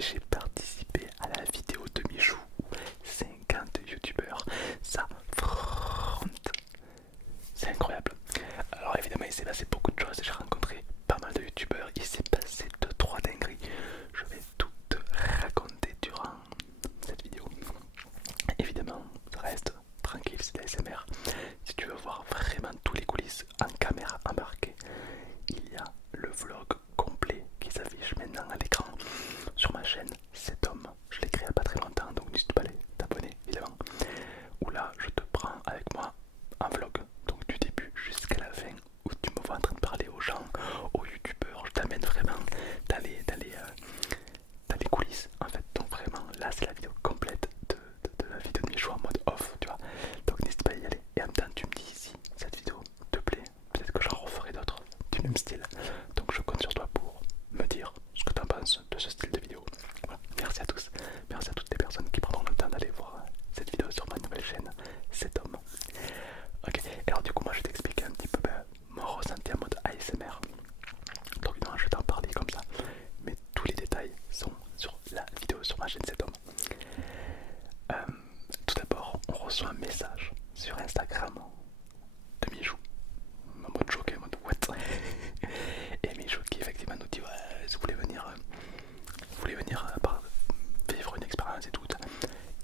et j'ai participé à la vidéo de Michou où 50 youtubeurs s'affrontent. C'est incroyable. Alors évidemment il s'est passé beaucoup de choses, j'ai rencontré pas mal de youtubeurs, il s'est passé 2-3 dingueries. Je vais tout te raconter durant cette vidéo. Évidemment, ça reste tranquille, c'est de la ASMR. Si tu veux voir vraiment tous les coulisses en caméra embarquée, il y a le vlog complet qui s'affiche maintenant à l'écran sur ma chaîne Cet homme. Je l'ai créé il n'y a pas très longtemps, donc n'hésite pas à t'abonner évidemment. Où là, je te prends avec moi un vlog, donc du début jusqu'à la fin, où tu me vois en train de parler aux gens, aux youtubeurs. Je t'amène vraiment dans les coulisses en fait. Donc vraiment, là c'est la vidéo complète de la vidéo de mes choix en mode off, tu vois. Donc n'hésite pas à y aller. Et en même temps, tu me dis si cette vidéo te plaît, peut-être que j'en referai d'autres du même style. Donc je compte sur toi pour me dire ce que tu en penses de ce style de vidéo. Voilà. Merci à tous, merci à toutes les personnes qui prendront le temps d'aller voir cette vidéo sur ma nouvelle chaîne, Cet homme. Ok, et alors du coup moi je vais t'expliquer un petit peu mon ressenti en mode ASMR. Donc évidemment je vais t'en parler comme ça, mais tous les détails sont sur la vidéo sur ma chaîne Cet homme. Euh, Tout d'abord on reçoit un message sur Instagram de Michou, en mode choqué, en mode what. Et Michou qui effectivement nous dit ouais, si vous voulez venir vivre une expérience et tout.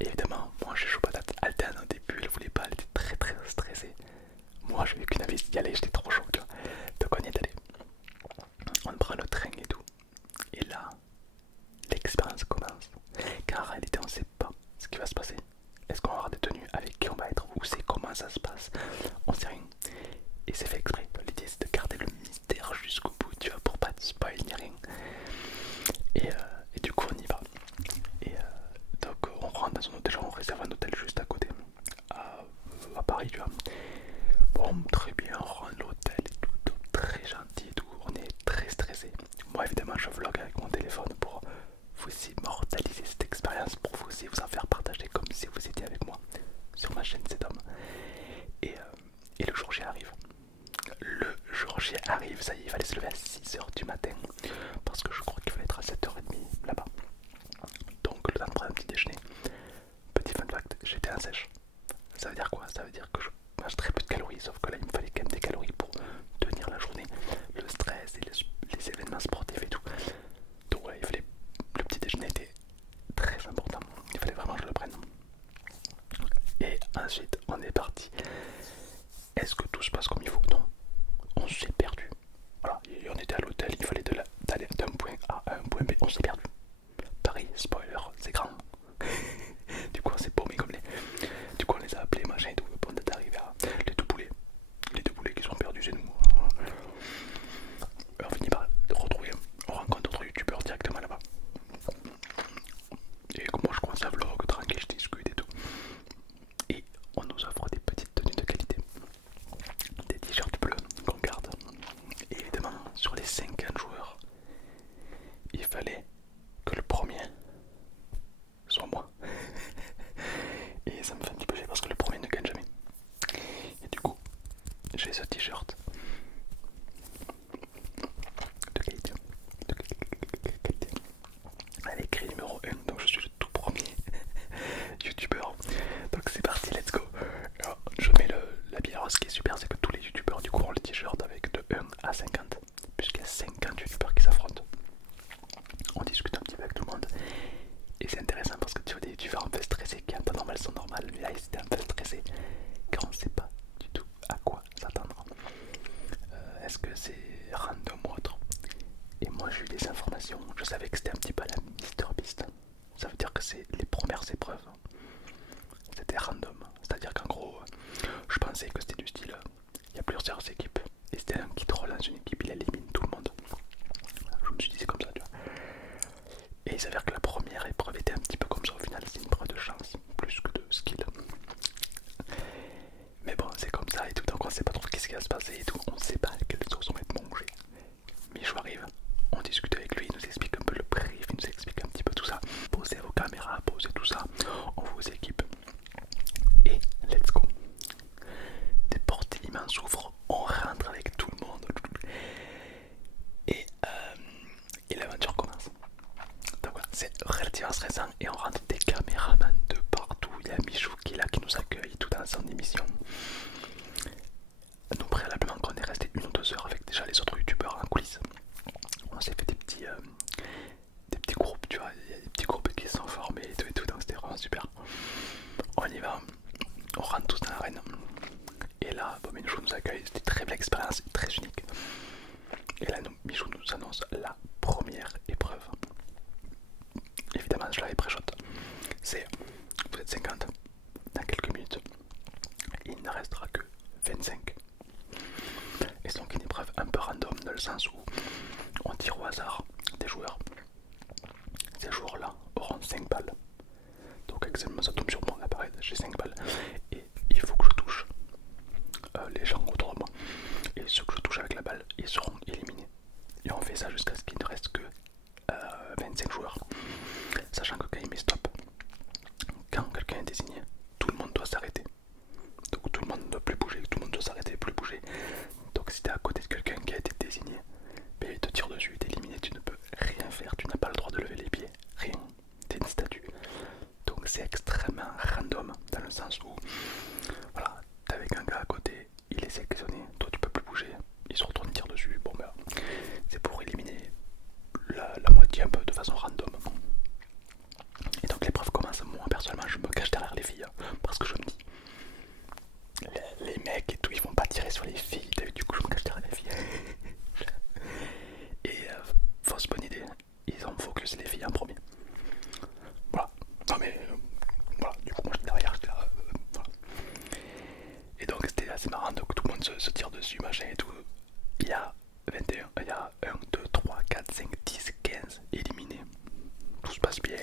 Et évidemment moi je suis chaud patate. Alterne au début elle voulait pas, elle était très très stressée. Moi j'avais qu'une envie d'y aller, j'étais trop chaud, tu vois. Donc on y est allé, on prend le train et tout. Et là l'expérience commence. Car en réalité on sait pas ce qui va se passer. Est-ce qu'on va avoir des tenues, avec qui on va être, où c'est, comment ça se passe, on sait rien. Et c'est fait exprès, l'idée c'est de garder le mystère jusqu'au bout, tu vois, pour pas de spoil ni rien. Et du coup on y va. Et donc on rentre dans un hôtel, déjà on réserve un hôtel juste à côté, à Paris, tu vois. Bon, très bien, on rentre l'hôtel et tout, très gentil et tout, on est très stressé. Moi évidemment je vlog avec mon téléphone pour vous immortaliser cette expérience, pour vous aussi vous en faire partager comme si vous étiez avec moi sur ma chaîne Cet homme. Et le jour J arrive. Le jour J arrive, ça y est, il fallait se lever à 6h du matin parce que je crois qu'il fallait être à 7h30 là-bas. Donc le temps de prendre un petit déjeuner. Petit fun fact, j'étais en sèche. Ça veut dire quoi? Ça veut dire que je mange très peu de calories, sauf que là il me fallait quand même des calories pour tenir la journée. Le stress et les événements sportifs et tout. Donc ouais, il fallait. Le petit déjeuner était très important. Il fallait vraiment que je le prenne. Et ensuite on est parti. Est-ce que tout se passe comme il faut? Non. On s'est perdu. Voilà, et on était à l'hôtel, il fallait d'aller d'un point A à un point B, on s'est perdu. Pareil, spoiler, c'est grand. Du coup on s'est paumé comme les. Du coup on les a appelés, machin et tout, on est arrivé à les deux poulets. Les deux poulets qui sont perdus, c'est nous. On finit par retrouver, on rencontre d'autres youtubeurs directement là-bas. Et comme moi je commence à vlog, tranquille, je discute et tout. Et on nous offre des petites tenues de qualité. Des t-shirts bleus qu'on garde. Et évidemment, sur les 50 joueurs, il fallait que le premier soit moi. Et ça me fait un petit peu chier parce que le premier ne gagne jamais. Et du coup, j'ai ce t-shirt de qualité. Elle est écrit numéro 1, donc je suis le tout premier youtubeur. Donc c'est parti, let's go. Alors, je mets la bière. Ce qui est super, c'est que tous les youtubeurs du coup ont le t-shirt avec de 1 à 50, puisqu'il y a 50 youtubeurs qui s'affrontent. On discute un petit peu avec tout le monde. Et c'est intéressant parce que tu vois des youtubeurs un peu stressés qui en temps normal sont normales, mais là ils étaient un peu stressés car on ne sait pas du tout à quoi s'attendre. Est-ce que c'est random ou autre? Et moi j'ai eu des informations, je savais que c'était un petit peu la MrBeast. Ça veut dire que c'est les premières épreuves. C'était random, c'est-à-dire qu'en gros, je pensais que c'était du style, il y a plusieurs équipes, et c'était un petit troll dans une équipe, il élimine tout le monde. Je me suis dit c'est comme ça, tu vois. Et il s'avère que la première épreuve était un petit peu comme ça au final, c'est une preuve de chance, plus que de skill. Mais bon, c'est comme ça et tout, donc on sait pas trop qu'est-ce qui va se passer et tout, on sait pas quelles sauces on va être mangé. Michou arrive, on discute avec lui, il nous explique un peu le brief, il nous explique un petit peu tout ça. Posez vos caméras, posez tout ça, on vous équipe. Et let's go. Des portes immenses s'ouvrent, on rentre avec tout le monde. Et, et l'aventure commence. Donc voilà, c'est relativement stressant et on rentre des caméramans de partout. Il y a Michou qui est là, qui nous accueille tout dans son émission. Nous, préalablement, quand on est resté 1 ou 2 heures avec déjà les autres youtubeurs en coulisses, on s'est fait des petits groupes, tu vois. Il y a des petits groupes qui se sont formés et tout, donc c'était vraiment super. On y va, on rentre tous dans l'arène. Et là, bon, Michou nous accueille, c'était une très belle expérience, très unique. Et là, Michou nous annonce la première épreuve. Évidemment, je l'avais pré-shot. C'est, vous êtes 50, dans quelques minutes, il ne restera que 25. Et c'est donc une épreuve un peu random dans le sens où on tire au hasard des joueurs. Ces joueurs-là auront 5 balles. Donc exactement ça tombe sur moi, là pareil, j'ai 5 balles. Et il faut que je touche les gens autour de moi. Et ceux que je touche avec la balle, ils seront éliminés. Et on fait ça jusqu'à ce qu'il ne reste que 25 joueurs. Sachant que quand il met stop, quand quelqu'un est désigné, tout le monde doit s'arrêter. Donc tout le monde ne doit plus bouger, tout le monde doit s'arrêter, plus bouger. Donc si tu es à côté de quelqu'un qui a été désigné, ben, il te tire dessus, il est éliminé, tu ne peux rien faire, tu n'as pas le droit de lever les pieds, rien, t'es une statue. Donc c'est extrêmement random dans le sens où, voilà, t'es avec un gars à côté, il est sélectionné, toi tu peux plus bouger, il se retourne, tire dessus, bon ben, c'est pour éliminer la moitié un peu de façon random. Et donc l'épreuve commence, moi personnellement je me cache derrière les filles, parce que je me dis, les mecs et tout, ils vont pas tirer sur les filles, du coup je me cache derrière les filles. Et fausse bonne idée, ils ont focus les filles en premier. Voilà, non mais voilà, du coup moi j'étais derrière, voilà. Et donc c'était assez marrant, donc tout le monde se tire dessus, machin et tout. Il y a 21, il y a 1, 2, 3, 4, 5, 10, 15 éliminés. Tout se passe bien,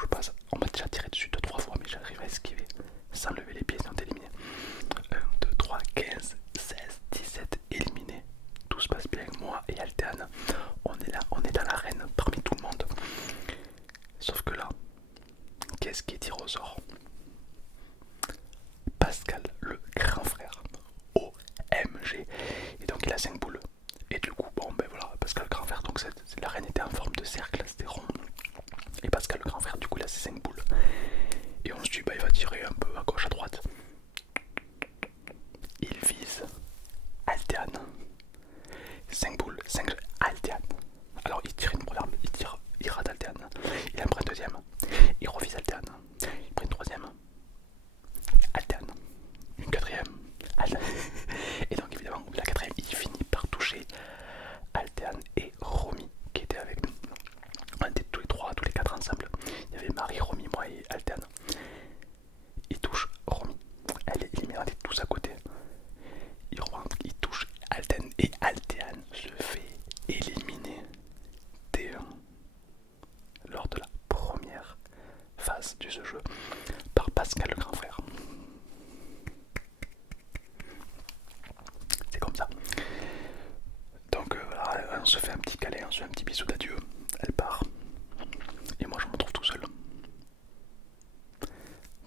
je passe, on m'a déjà tiré dessus 2-3 fois mais j'arrive à esquiver sans lever les pieds, sinon t'es éliminé. 1, 2, 3, 15, 16, 17 éliminés. Tout se passe bien, moi et Alteane, on est là, on est dans l'arène parmi tout le monde. Sauf que là, qu'est-ce qui est tiré au sort? Pascal, le grand frère. OMG. Et donc il a 5 boules. Et du coup, bon ben voilà, Pascal le grand frère, donc l'arène était en forme de cercle, c'était rond. Et Pascal le grand frère, du coup il a ses 5 boules. Et on se dit, bah il va tirer un peu à gauche, à droite. Il vise Alteane. 5 boules, 5 Alteane. Alors il tire une première, il rate Alteane. Il en prend une deuxième. Il revise Alteane. Il prend une troisième. Alteane. Une quatrième. Alteane. Et donc évidemment, la quatrième, il finit par toucher Alteane et Romy qui étaient avec nous. On était tous les trois, tous les quatre ensemble. Il y avait Marie, Romy, moi et Alteane. Il touche Romy. Elle est éliminée, on était tous à côté. Il touche Alteane et Alteane se fait éliminer T1 lors de la première phase de ce jeu par Pascal le grand frère. C'est comme ça. Donc on se fait un petit câlin, on se fait un petit bisou d'adieu. Elle part. Et moi je me retrouve tout seul.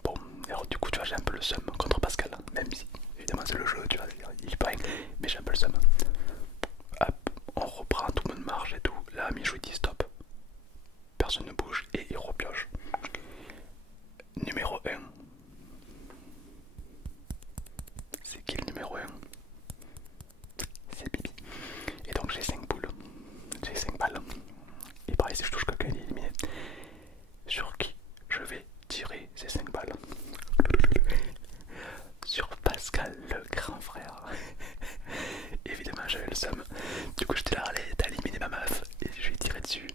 Bon, alors du coup tu vois j'ai un peu le seum contre Pascal. Même si évidemment c'est le jeu, tu vois, il est pas rien. Mais j'ai un peu le seum. Hop, on reprend, tout le monde marche et tout. Là Michou dit stop. Personne ne bouge et il repioche. Numéro 1. C'est qui le numéro 1? C'est Bibi. Et donc j'ai 5 boules. J'ai 5 balles. Et pareil, si je touche quelqu'un, il est éliminé. Sur qui je vais tirer ces 5 balles? Sur Pascal, le grand frère. Évidemment, j'avais le seum. Du coup, j'étais là, allez, t'as éliminé ma meuf. Et je lui ai tiré dessus.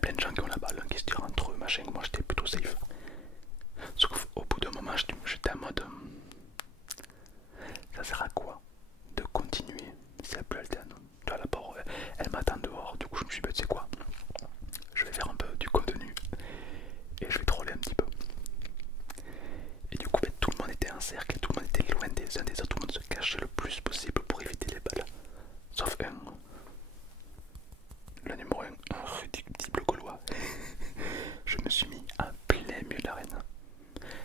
plein de gens qui ont la balle, qui se tirent entre eux, machin. Moi j'étais plutôt safe. Sauf qu'au bout d'un moment, j'étais en mode ça sert à quoi de continuer si elle pleut Altéane. Tu vois, la pauvre, elle m'attend dehors. Du coup, je me suis dit, bah, tu sais quoi, je vais faire un peu du contenu et je vais troller un petit peu. Et du coup, bah, tout le monde était en cercle, tout le monde était loin des uns des autres, tout le monde se cachait le plus possible pour éviter les balles. Sauf un, le numéro 1, un réductible gaulois. Je me suis mis en plein milieu de l'arène.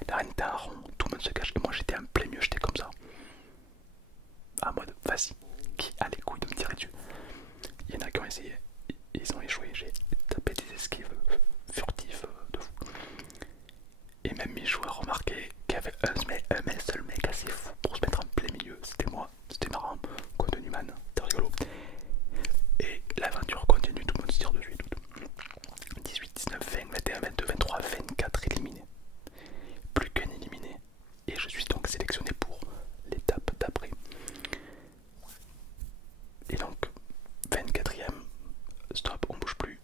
L'arène était en rond, tout le monde se cache et moi j'étais en plein milieu, j'étais comme ça. En mode, vas-y, qui a les couilles de me tirer dessus? Il y en a qui ont essayé, ils ont échoué, j'ai tapé des esquives furtives de fou. Et même mes joueurs remarquaient qu'il y avait un seul mec assez fou pour se mettre en plein milieu, c'était moi, c'était marrant, contenu man, c'était rigolo. Et l'aventure continue, tout le monde se tire dessus et tout. 18, 19, 20, 21, 22, 23, 24 éliminés. Plus qu'un éliminé. Et je suis donc sélectionné pour l'étape d'après. Et donc, 24ème, stop, on bouge plus.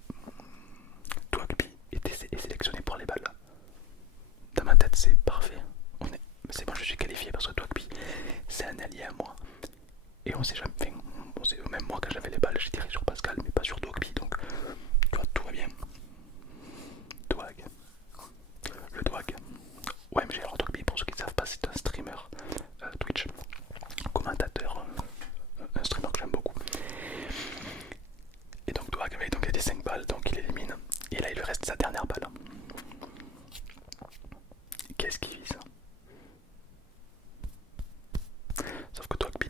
Dwagby est sélectionné pour les balles. Dans ma tête, c'est parfait. C'est bon, je suis qualifié parce que Dwagby, c'est un allié à moi. Et on sait jamais. Même moi, quand j'avais les balles, j'ai tiré sur Pascal, mais pas sur Dwagby. Donc, tu vois, tout va bien. Dwag. Le Dwag. OMG, alors Dwagby, pour ceux qui ne savent pas, c'est un streamer Twitch, commentateur, un streamer que j'aime beaucoup. Et donc Dwag avait donc des 5 balles, donc il élimine. Et là il lui reste sa dernière balle. Qu'est-ce qu'il vise? Sauf que Dwagby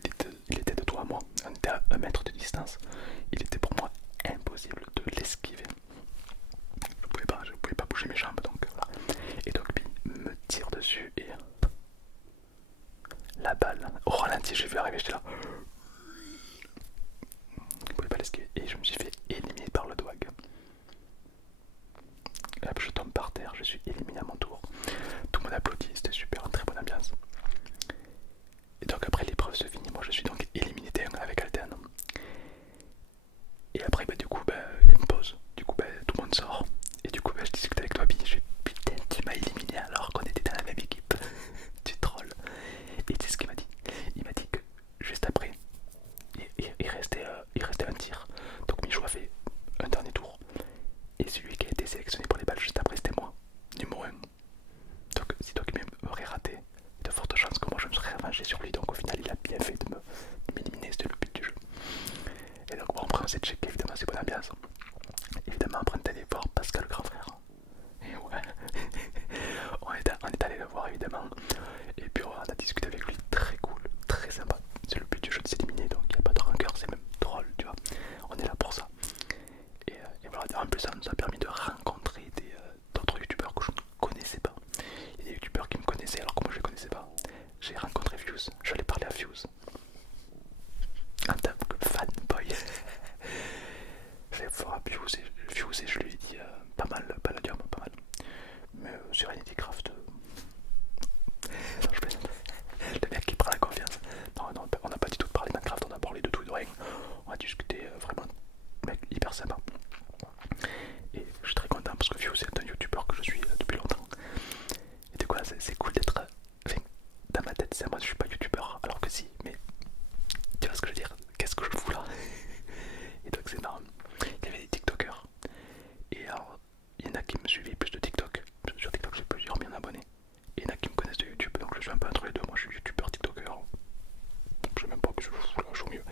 il était de toi à moi, on était à 1 mètre de distance. Il était pour moi impossible de l'esquiver. Je pouvais pas bouger mes jambes, donc voilà. Et Dwagby me tire dessus et la balle au ralenti, j'ai vu arriver, j'étais là. Je pouvais pas l'esquiver et je me suis fait éliminer par le Dwag. Hop, je tombe par terre, je suis éliminé à mon tour. Tout le monde applaudit, c'était super, une très bonne ambiance. Et donc après l'épreuve se finit, moi je suis donc éliminé T1 avec Altéane. Et après du coup il y a une pause, du coup tout le monde sort. Et du coup je discute avec toi, je dis putain tu m'as éliminé alors qu'on était dans la même équipe. Tu trolls. Et tu sais ce qu'il m'a dit? Il m'a dit que juste après, il restait un tir. Donc Michou a fait un dernier tour. Et celui qui a été sélectionné pour les balles juste après c'était moi, numéro 1. Donc si toi qui m'aurais raté, de fortes chances que moi je me serais revengé sur lui. Donc au final il a bien fait de m'éliminer, c'était le but du jeu. Et donc bon, après on s'est checké, évidemment c'est bonne ambiance. Évidemment après on est allé voir Pascal le grand frère. Et ouais, on est allé le voir évidemment. Et puis on a discuté avec lui, très cool, très sympa. C'est le but du jeu de s'éliminer, donc il n'y a pas de rancœur, c'est même drôle, tu vois. On est là pour ça. Et voilà, en plus ça nous a permis de rencontrer d'autres youtubeurs que je ne connaissais pas. Il y a des youtubeurs qui me connaissaient alors que moi je les connaissais pas. J'ai rencontré Fuse, je l'ai parlé à Fuse. En tant que fanboy. J'ai fort à Fuse et je lui ai dit pas mal, Palladium, pas mal. Mais Serenity Craft. Non, je plaisante. Le mec qui prend la confiance. Non, on n'a pas du tout de parler Minecraft, on a parlé de tout et de rien. On a discuté vraiment, mec, hyper sympa. Et je suis très content parce que Fuse est un youtubeur que je suis depuis longtemps. Et du coup là c'est cool d'être. Enfin, dans ma tête c'est moi je suis pas youtubeur alors que si, mais tu vois ce que je veux dire, qu'est-ce que je fous là? Et donc c'est marrant. Il y avait des tiktokers. Et alors il y en a qui me suivaient plus de TikTok. Sur TikTok j'ai plusieurs millions d'abonnés. Et il y en a qui me connaissent de YouTube, donc je suis un peu entre les deux. Moi je suis youtubeur tiktoker. Je sais même pas que je fous là, je joue mieux.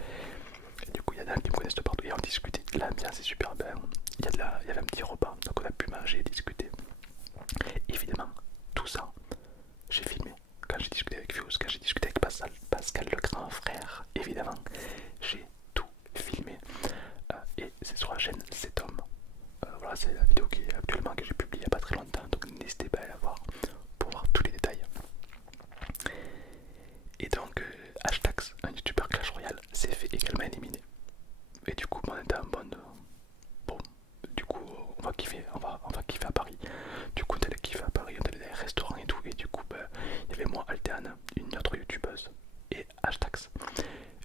Et du coup il y en a qui me connaissent de partout et on discutait. L'ambiance est super bien. Il y avait un petit repas, donc on a pu manger et discuter. Évidemment, tout ça, j'ai filmé. Quand j'ai discuté avec Fuse, quand j'ai discuté avec Pascal le grand frère, évidemment, j'ai tout filmé. Et c'est sur la chaîne Cet Homme. Voilà, c'est la vidéo qui est actuellement que j'ai publiée il n'y a pas très longtemps, donc n'hésitez pas à la voir pour voir tous les détails. Et donc, Hashtax, un youtubeur Clash Royale, s'est fait également éliminer. Et du coup, on était en bonne. Bon, du coup, on va kiffer à Paris. Du coup, on allait kiffer à Paris, on allait dans les restaurants et tout. Et du coup, il y avait moi, Altéane, une autre youtubeuse et Hashtax.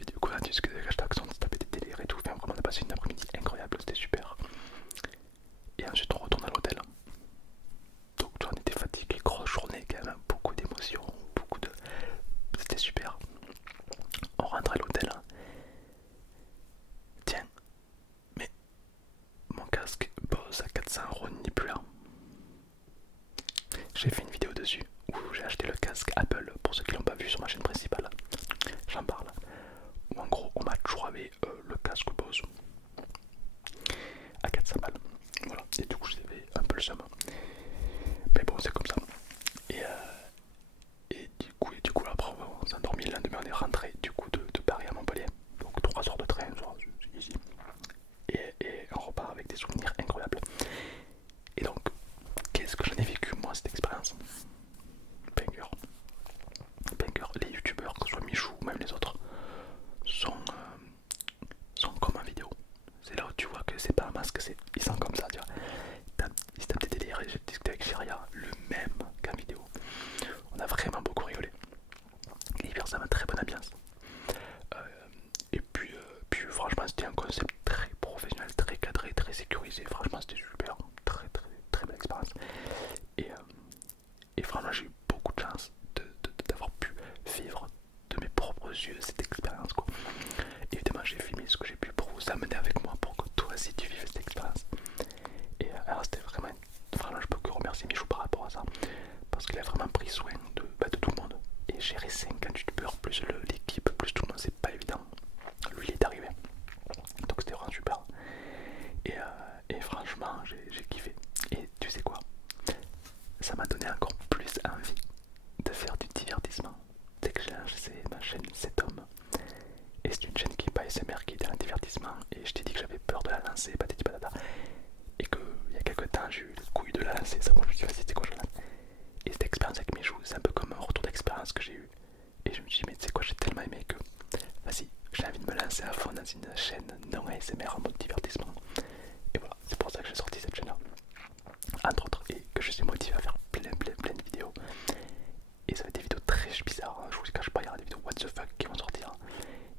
Et du coup, on a discuté avec Hashtax, on s'est tapé des délires et tout. Enfin, vraiment, on a passé une après-midi incroyable, c'était super. Et ensuite, pour ceux qui l'ont pas vu sur ma chaîne principale, j'en parle. Où en gros on m'a toujours avec le casque Bose à 400 balles. Voilà, et du coup j'avais un peu le seum. Mais bon, c'est comme ça. Et du coup après on s'est endormi, le lendemain on est rentré du coup de Paris à Montpellier. Donc 3 heures de train, c'est easy. Et on repart avec des souvenirs incroyables. Et donc, qu'est-ce que j'en ai vécu moi cette expérience? Banger. Banger. Les youtubeurs, que ce soit Michou ou même les autres, sont comme en vidéo. C'est là où tu vois que c'est pas un masque, ils sont comme ça, tu vois. Ils se tapent des délires et j'ai discuté avec Chiria, le même qu'en vidéo. On a vraiment beaucoup rigolé. Et vers ça, une très bonne ambiance. Et puis franchement, c'était un concept très professionnel, très cadré, très sécurisé. Franchement, c'était super. Très, très, très belle expérience. Et, euh, et franchement, j'ai eu beaucoup de chance d'avoir pu vivre de mes propres yeux cette expérience, quoi. Évidemment, j'ai filmé ce que j'ai pu pour vous amener avec moi pour que toi aussi tu vives cette expérience. Et alors, c'était vraiment. Franchement, je peux que remercier Michou par rapport à ça. Parce qu'il a vraiment pris soin de tout le monde. Et gérer 50 youtubeurs, plus l'équipe, plus tout le monde, c'est pas évident. Lui, il est arrivé. Donc, c'était vraiment super. Et franchement, j'ai kiffé. Et tu sais quoi? Ça m'a donné encore plus envie de faire du divertissement. Dès que j'ai lancé ma chaîne 7 hommes, et c'est une chaîne qui n'est pas SMR, qui est dans le divertissement, et je t'ai dit que j'avais peur de la lancer, patati patata, et qu'il y a quelques temps j'ai eu le couille de la lancer, ça moi je me suis dit vas-y c'est quoi je lance. Et cette expérience avec Michou, c'est un peu comme un retour d'expérience que j'ai eu. Et je me suis dit mais tu sais quoi, j'ai tellement aimé que vas-y, j'ai envie de me lancer à fond dans une chaîne non ASMR en mode divertissement. Et voilà, c'est pour ça que j'ai sorti cette chaîne là, entre autres, et que je suis motivé à faire plein de vidéos. Et ça va être des vidéos très bizarres, hein. Je vous cache pas, il y aura des vidéos what the fuck qui vont sortir.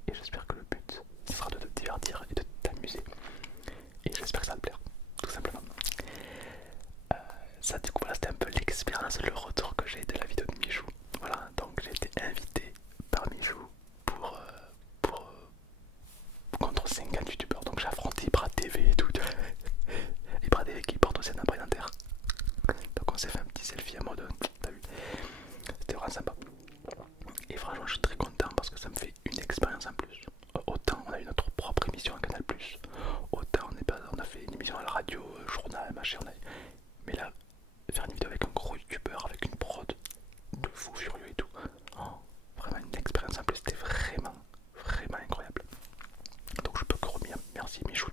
Et j'espère que le but, ce sera de te divertir et de t'amuser. Et j'espère que ça va te plaire, tout simplement. Ça du coup voilà, c'était un peu l'expérience, le retour que j'ai de la vidéo de Michou. Voilà, donc j'ai été invité par Michou pour contre 50 youtubeurs. Donc j'ai affronté Ibra TV et tout. Ibra TV qui porte aussi un abri dentaire. Donc on s'est fait un petit selfie à mode, t'as vu? C'était vraiment sympa. Et franchement je suis très content parce que ça me fait une expérience en plus. Autant on a eu notre propre émission à Canal+, autant on a fait une émission à la radio, journal, machin, mais là, faire une vidéo avec un gros youtubeur, avec une prod de fou furieux et tout, oh, vraiment une expérience en plus, c'était vraiment incroyable. Donc je peux que remercier Michou